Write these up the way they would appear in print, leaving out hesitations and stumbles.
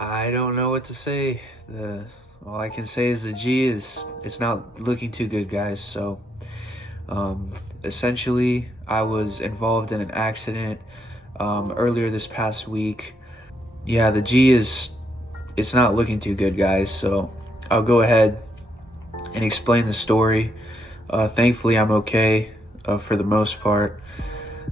I don't know what to say. All I can say is the G is it's not looking too good, guys. So, essentially, I was involved in an accident earlier this past week. Yeah, the G is it's not looking too good, guys. So, I'll go ahead and explain the story. Thankfully, I'm okay for the most part.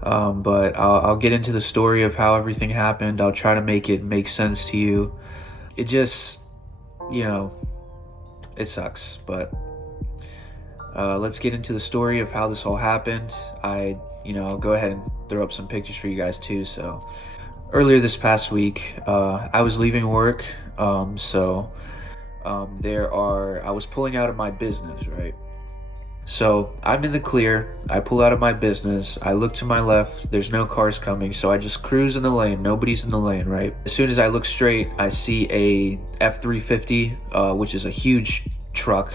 But I'll get into the story of how everything happened. I'll try to make it make sense to you. It just, it sucks. But let's get into the story of how this all happened. I'll go ahead and throw up some pictures for you guys too. So earlier this past week, I was leaving work. I was pulling out of my business, right? So I'm in the clear. I pull out of my business. I look to my left. There's no cars coming. So I just cruise in the lane. Nobody's in the lane, right? As soon as I look straight, I see a F-350, which is a huge truck.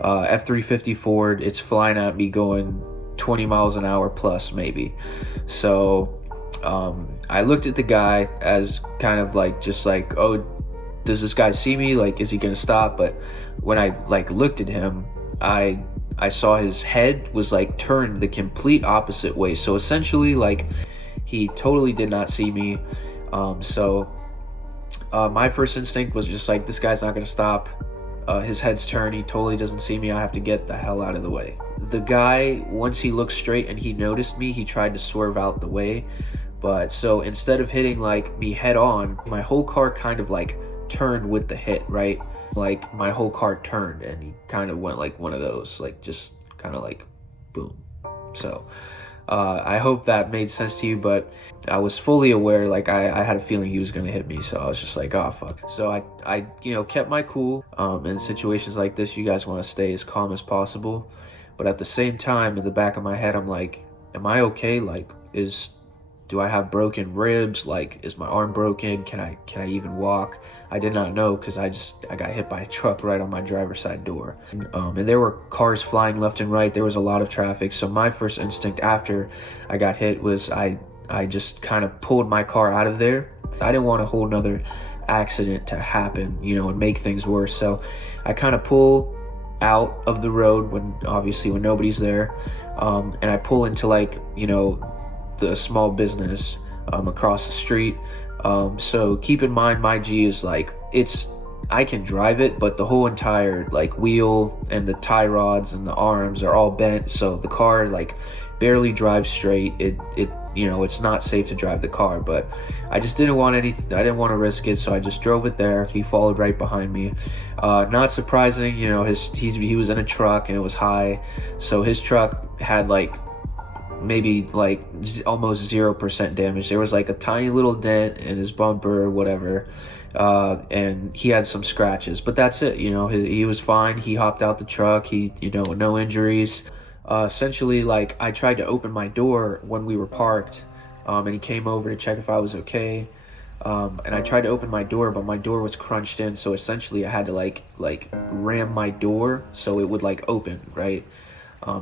F-350 Ford. It's flying at me going 20 miles an hour plus maybe. So I looked at the guy as kind of oh, does this guy see me? Like, is he gonna stop? But when I looked at him, I saw his head was turned the complete opposite way. So essentially he totally did not see me. My first instinct was just this guy's not gonna stop. His head's turned, he totally doesn't see me. I have to get the hell out of the way. The guy, once he looked straight and he noticed me, he tried to swerve out the way. But so instead of hitting me head on, my whole car kind of turned with the hit, right? My whole car turned and he kind of went one of those, just kind of boom. So I hope that made sense to you, but I was fully aware, I had a feeling he was going to hit me. So I was just oh, fuck. So I kept my cool. In situations like this, you guys want to stay as calm as possible. But at the same time, in the back of my head, I'm am I okay? Do I have broken ribs? Is my arm broken? Can I even walk? I did not know because I got hit by a truck right on my driver's side door. And there were cars flying left and right. There was a lot of traffic. So my first instinct after I got hit was I just kind of pulled my car out of there. I didn't want a whole nother accident to happen, and make things worse. So I kind of pull out of the road when nobody's there. And I pull into the small business across the street. So keep in mind, my G is I can drive it, but the whole entire wheel and the tie rods and the arms are all bent. So the car barely drives straight. It's not safe to drive the car, but I just didn't want anything. I didn't want to risk it. So I just drove it there. He followed right behind me. Not surprising, he was in a truck and it was high. So his truck had maybe almost 0% damage. There was a tiny little dent in his bumper or whatever, and he had some scratches, but that's it. He was fine. He hopped out the truck. He no injuries. Essentially, I tried to open my door when we were parked, and he came over to check if I was okay. And I tried to open my door, but my door was crunched in, so essentially I had to ram my door so it would open, right?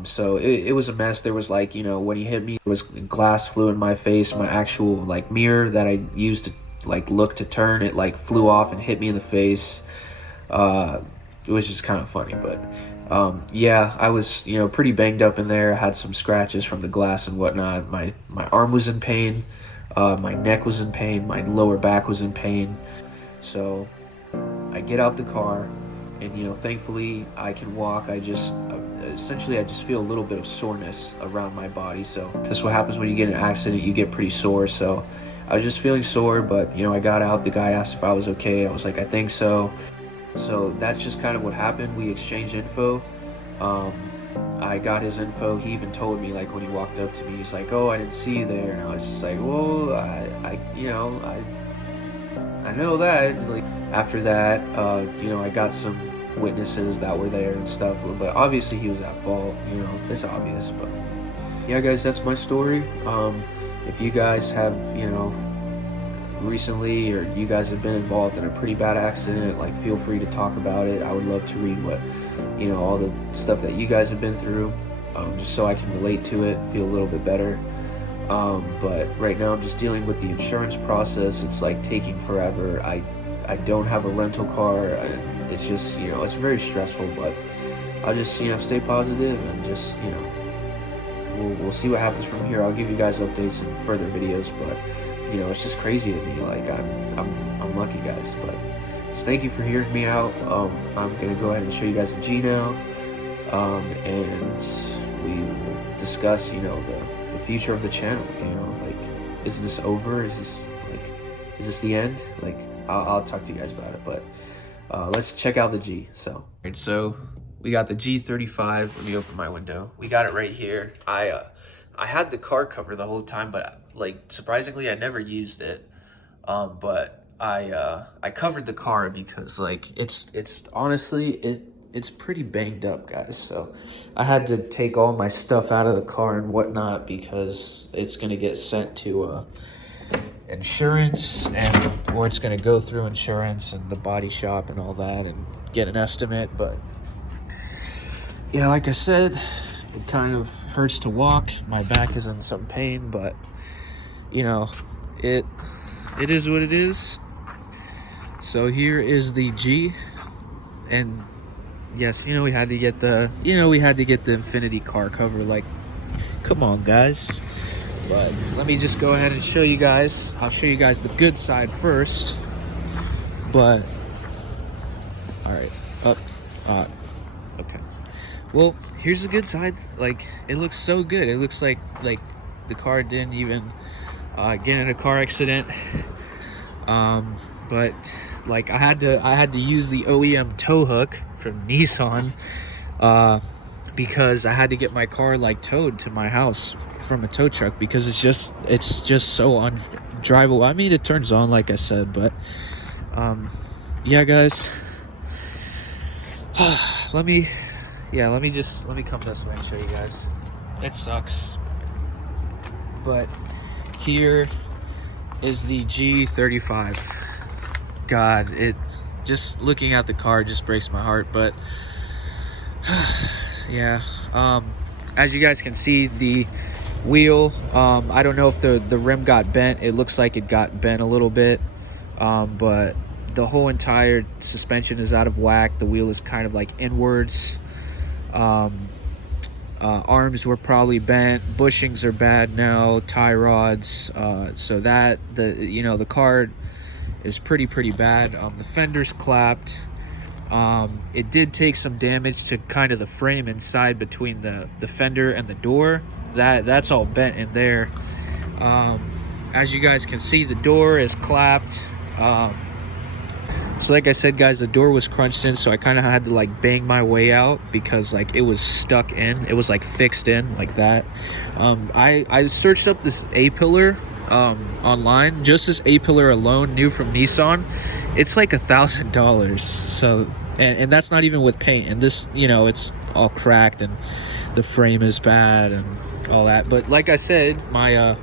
So it was a mess. There was when he hit me, there was glass flew in my face. My actual mirror that I used to look to turn, it flew off and hit me in the face. It was just kind of funny, but yeah, I was pretty banged up in there. I had some scratches from the glass and whatnot. My arm was in pain. My neck was in pain. My lower back was in pain. So I get out the car, and thankfully I can walk. Essentially I just feel a little bit of soreness around my body. So this is what happens when you get in an accident. You get pretty sore. So I was just feeling sore, but I got out. The guy asked if I was okay. I was I think so. So that's just kind of what happened. We exchanged info. I got his info. He even told me when he walked up to me, he's oh, I didn't see you there. And I was just well, I know that. After that, I got some witnesses that were there and stuff, but obviously he was at fault. It's obvious. But yeah, guys, that's my story. If you guys have recently, or you guys have been involved in a pretty bad accident, feel free to talk about it. I would love to read what all the stuff that you guys have been through, just so I can relate to it, feel a little bit better. But right now I'm just dealing with the insurance process. It's taking forever. I don't have a rental car. It's just, you know, it's very stressful, but I'll just, you know, stay positive and just, you know, we'll see what happens from here. I'll give you guys updates in further videos, but you know, it's just crazy to me. Like I'm lucky, guys. But just thank you for hearing me out. I'm gonna go ahead and show you guys the G now, and we will discuss, you know, the future of the channel. You know, like, is this over? Is this the end? Like, I'll talk to you guys about it. But let's check out the G. So, alright, so we got the G35. Let me open my window. We got it right here. I had the car cover the whole time, but like surprisingly, I never used it. But I covered the car because like it's honestly it's pretty banged up, guys. So I had to take all my stuff out of the car and whatnot because it's gonna get sent to insurance, or it's gonna go through insurance and the body shop and all that and get an estimate. But yeah, like I said, it kind of hurts to walk. My back is in some pain, but you know, it is what it is. So here is the G, and yes, you know, we had to get the infinity car cover. Like, come on, guys. But let me just go ahead and show you guys. I'll show you guys the good side first. But all right, okay. Well, here's the good side. Like, it looks so good. It looks like the car didn't even get in a car accident. But like I had to use the OEM tow hook from Nissan because I had to get my car like towed to my house from a tow truck because it's just so undrivable. I mean, it turns on, like I said, but yeah, guys. let me come this way and show you guys. It sucks, but here is the G35. God, it just looking at the car just breaks my heart. But yeah, as you guys can see, the wheel, I don't know if the rim got bent. It looks like it got bent a little bit, but the whole entire suspension is out of whack. The wheel is kind of like inwards. Arms were probably bent. Bushings are bad now. Tie rods. So that the car is pretty bad. The fender's clapped. It did take some damage to kind of the frame inside between the fender and the door. That's all bent in there. As you guys can see, the door is clapped. So like I said, guys, the door was crunched in, so I kind of had to like bang my way out because like it was stuck in. It was like fixed in like that. I searched up this A-pillar online. Just this A-pillar alone, new from Nissan, it's like $1,000. So and that's not even with paint. And this, you know, it's all cracked and the frame is bad and all that. But like I said, my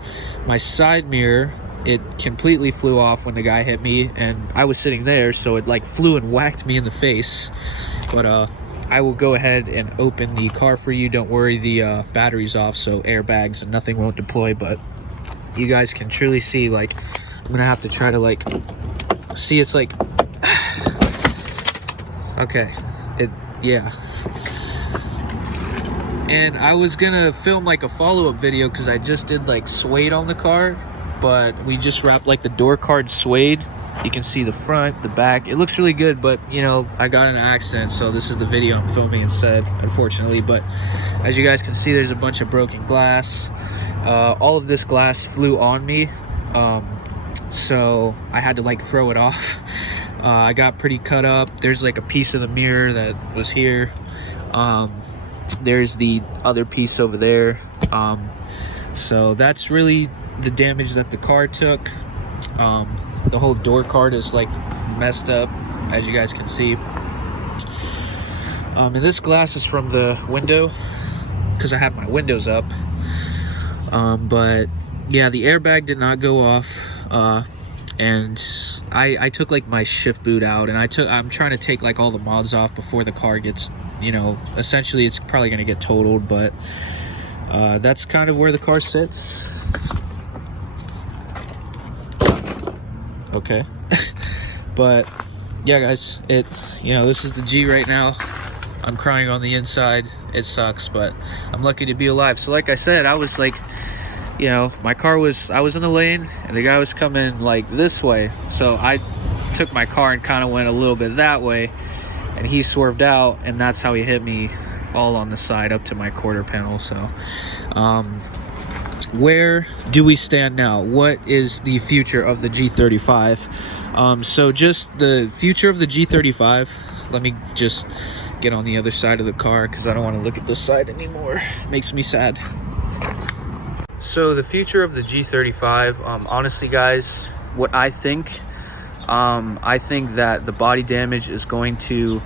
side mirror, it completely flew off when the guy hit me, and I was sitting there, so it like flew and whacked me in the face. But I will go ahead and open the car for you. Don't worry, the battery's off, so airbags and nothing won't deploy. But you guys can truly see, like, I'm gonna have to try to like see. It's like okay, yeah. And I was gonna film like a follow-up video because I just did like suede on the car, but we just wrapped like the door card suede. You can see the front, the back. It looks really good, but you know, I got in an accident, so this is the video I'm filming instead, unfortunately. But as you guys can see, there's a bunch of broken glass. All of this glass flew on me, so I had to like throw it off. I got pretty cut up. There's like a piece of the mirror that was here. There's the other piece over there. So that's really the damage that the car took. The whole door card is like messed up, as you guys can see. And this glass is from the window because I have my windows up. But yeah, the airbag did not go off. And I took like my shift boot out, and I'm trying to take like all the mods off before the car gets, you know, essentially it's probably gonna get totaled. But that's kind of where the car sits. But yeah, guys, this is the G right now. I'm crying on the inside. It sucks, but I'm lucky to be alive. So like I said, I was like, my car was, I was in the lane and the guy was coming like this way. So I took my car and kind of went a little bit that way, and he swerved out, and that's how he hit me all on the side up to my quarter panel. So where do we stand now? What is the future of the G35? So just the future of the G35, let me just get on the other side of the car because I don't want to look at this side anymore. It makes me sad. So the future of the G35, honestly guys, what I think that the body damage is going to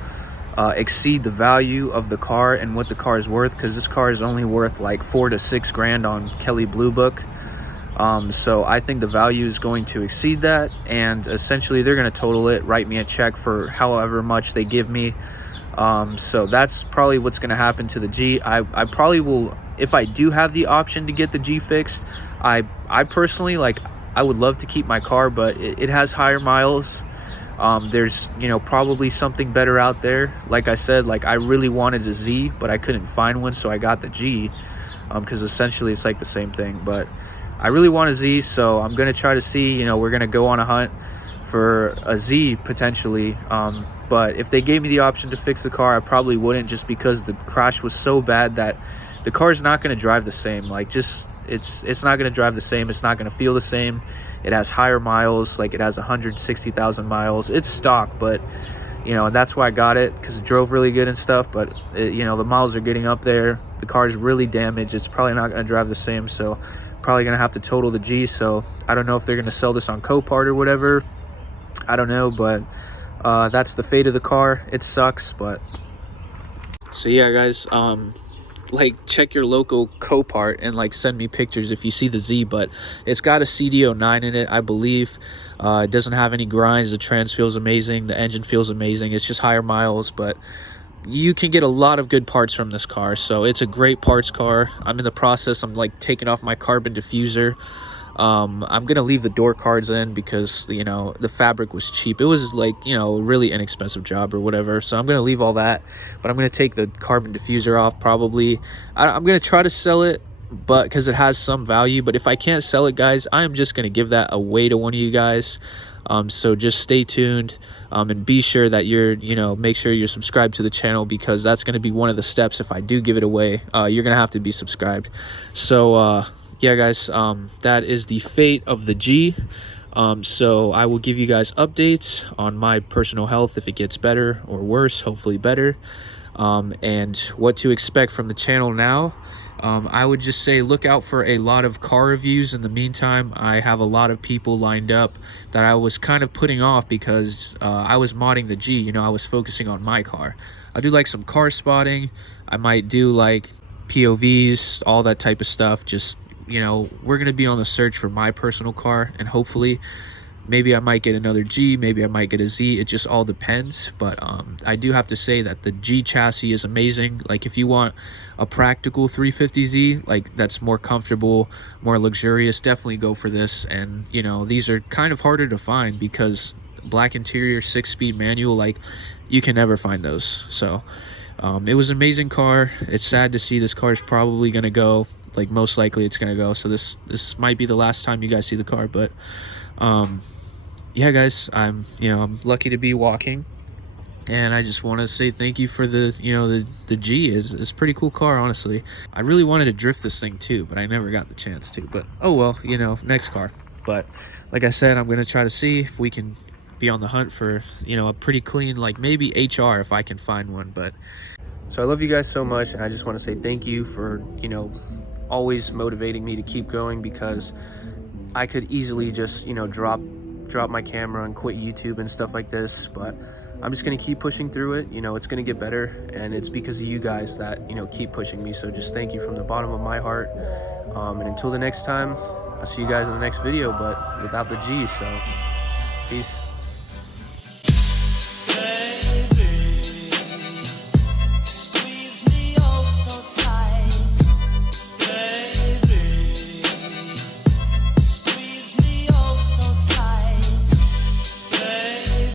exceed the value of the car and what the car is worth, because this car is only worth like $4 to $6 grand on Kelley Blue Book. So I think the value is going to exceed that, and essentially they're going to total it, write me a check for however much they give me. So that's probably what's going to happen to the G. I probably will, if I do have the option to get the G fixed, I personally, like, I would love to keep my car, but it has higher miles. There's, probably something better out there. Like I said, like, I really wanted a Z, but I couldn't find one, so I got the G, because essentially it's like the same thing. But I really want a Z, so I'm going to try to see, we're going to go on a hunt for a Z potentially. But if they gave me the option to fix the car, I probably wouldn't, just because the crash was so bad that the car is not going to drive the same. Like, just it's not going to drive the same. It's not going to feel the same. It has higher miles. Like, it has 160,000 miles. It's stock, but and that's why I got it, because it drove really good and stuff. But the miles are getting up there. The car is really damaged. It's probably not going to drive the same, so probably going to have to total the G. So I don't know if they're going to sell this on Copart or whatever. I don't know, but that's the fate of the car. It sucks, but so yeah, guys, like, check your local Copart and like send me pictures if you see the Z. But it's got a CD09 in it, I believe. It doesn't have any grinds. The trans feels amazing. The engine feels amazing. It's just higher miles, but you can get a lot of good parts from this car. So it's a great parts car. I'm in the process. I'm like taking off my carbon diffuser. I'm gonna leave the door cards in because the fabric was cheap. It was like a really inexpensive job or whatever, so I'm gonna leave all that, but I'm gonna take the carbon diffuser off probably. I'm gonna try to sell it, but because it has some value. But if I can't sell it, guys, I'm just gonna give that away to one of you guys. So just stay tuned, and be sure that you're make sure you're subscribed to the channel, because that's going to be one of the steps. If I do give it away, you're gonna have to be subscribed. So yeah, guys, that is the fate of the G. So I will give you guys updates on my personal health, if it gets better or worse, hopefully better, and what to expect from the channel now. I would just say look out for a lot of car reviews. In the meantime, I have a lot of people lined up that I was kind of putting off because I was modding the G. I was focusing on my car. I do like some car spotting. I might do like POVs, all that type of stuff. Just we're going to be on the search for my personal car, and hopefully maybe I might get another G, maybe I might get a Z. It just all depends. But I do have to say that the G chassis is amazing. Like, if you want a practical 350Z, like, that's more comfortable, more luxurious, definitely go for this. And these are kind of harder to find because black interior, 6-speed manual, like, you can never find those. So it was an amazing car. It's sad to see this car is probably going to go. Like, most likely it's gonna go. So this might be the last time you guys see the car. But yeah, guys, I'm lucky to be walking, and I just want to say thank you for the the G is a pretty cool car, honestly. I really wanted to drift this thing too, but I never got the chance to. But oh well, next car. But like I said, I'm gonna try to see if we can be on the hunt for a pretty clean, like, maybe HR if I can find one. But so I love you guys so much, and I just want to say thank you for always motivating me to keep going, because I could easily just drop my camera and quit YouTube and stuff like this, but I'm just gonna keep pushing through it. It's gonna get better, and it's because of you guys that keep pushing me. So just thank you from the bottom of my heart, and until the next time, I'll see you guys in the next video, but without the G. So peace.